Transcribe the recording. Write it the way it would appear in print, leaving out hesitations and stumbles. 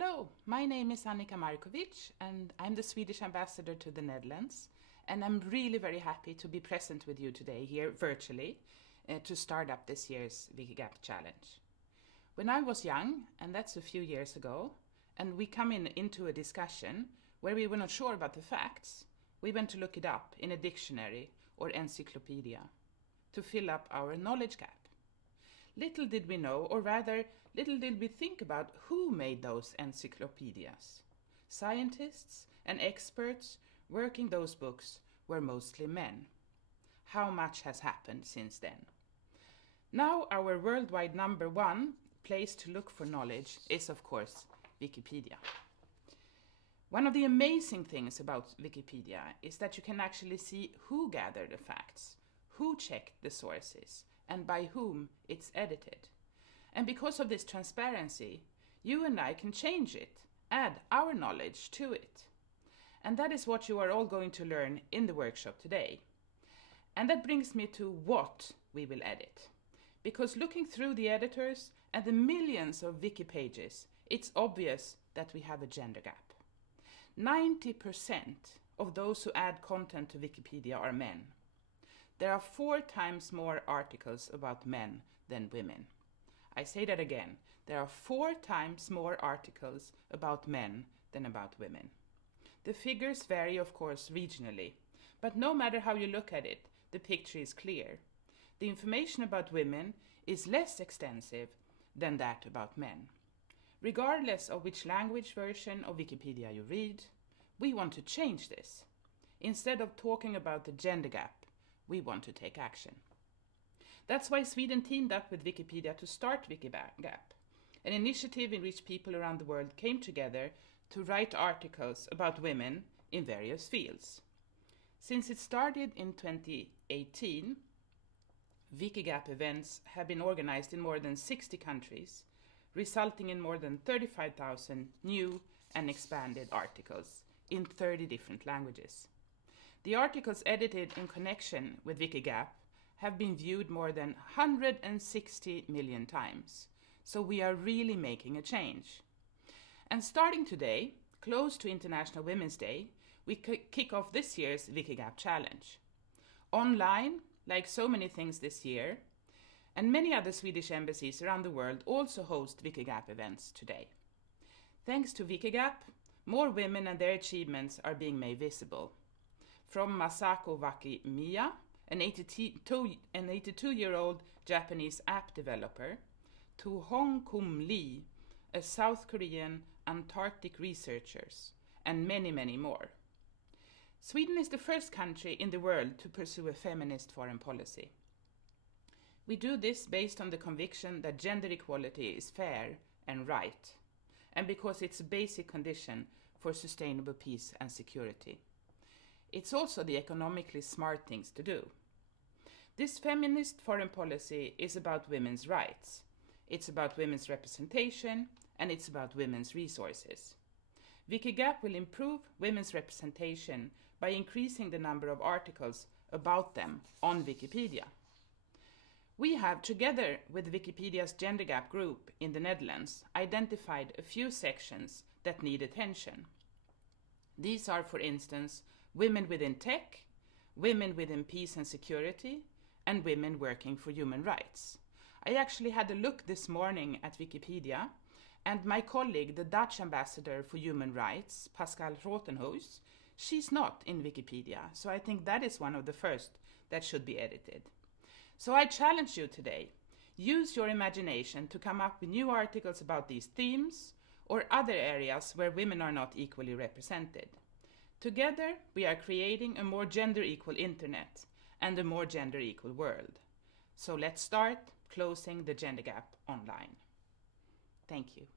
Hello, my name is Annika and I'm the Swedish ambassador to the Netherlands. And I'm really very happy to be present with you today here virtually to start up this year's WikiGap challenge. When I was young, and that's a few years ago, and we come into a discussion where we were not sure about the facts, we went to look it up in a dictionary or encyclopedia to fill up our knowledge gap. Little did we know, or rather, little did we think about who made those encyclopedias. Scientists and experts working those books were mostly men. How much has happened since then? Now our worldwide number one place to look for knowledge is, of course, Wikipedia. One of the amazing things about Wikipedia is that you can actually see who gathered the facts, who checked the sources, and by whom it's edited. And because of this transparency, you and I can change it, add our knowledge to it. And that is what you are all going to learn in the workshop today. And that brings me to what we will edit. Because looking through the editors and the millions of wiki pages, it's obvious that we have a gender gap. 90% of those who add content to Wikipedia are men. There are 4 times more articles about men than women. I say that again. There are 4 times more articles about men than about women. The figures vary, of course, regionally, but no matter how you look at it, the picture is clear. The information about women is less extensive than that about men. Regardless of which language version of Wikipedia you read, we want to change this. Instead of talking about the gender gap, we want to take action. That's why Sweden teamed up with Wikipedia to start WikiGap, an initiative in which people around the world came together to write articles about women in various fields. Since it started in 2018, WikiGap events have been organized in more than 60 countries, resulting in more than 35,000 new and expanded articles in 30 different languages. The articles edited in connection with WikiGap have been viewed more than 160 million times, so we are really making a change. And starting today, close to International Women's Day, we kick off this year's WikiGap challenge. Online, like so many things this year, and many other Swedish embassies around the world also host WikiGap events today. Thanks to WikiGap, more women and their achievements are being made visible. From Masako Wakimiya, an 82-year-old Japanese app developer, to Hong Kum Lee, a South Korean Antarctic researcher, and many, many more. Sweden is the first country in the world to pursue a feminist foreign policy. We do this based on the conviction that gender equality is fair and right, and because it's a basic condition for sustainable peace and security. It's also the economically smart things to do. This feminist foreign policy is about women's rights. It's about women's representation, and it's about women's resources. WikiGap will improve women's representation by increasing the number of articles about them on Wikipedia. We have, together with Wikipedia's Gender Gap group in the Netherlands, identified a few sections that need attention. These are, for instance, women within tech, women within peace and security, and women working for human rights. I actually had a look this morning at Wikipedia, and my colleague, the Dutch ambassador for human rights, Pascal Rotenhuis, she's not in Wikipedia, so I think that is one of the first that should be edited. So I challenge you today, use your imagination to come up with new articles about these themes or other areas where women are not equally represented. Together, we are creating a more gender-equal internet and a more gender-equal world. So let's start closing the gender gap online. Thank you.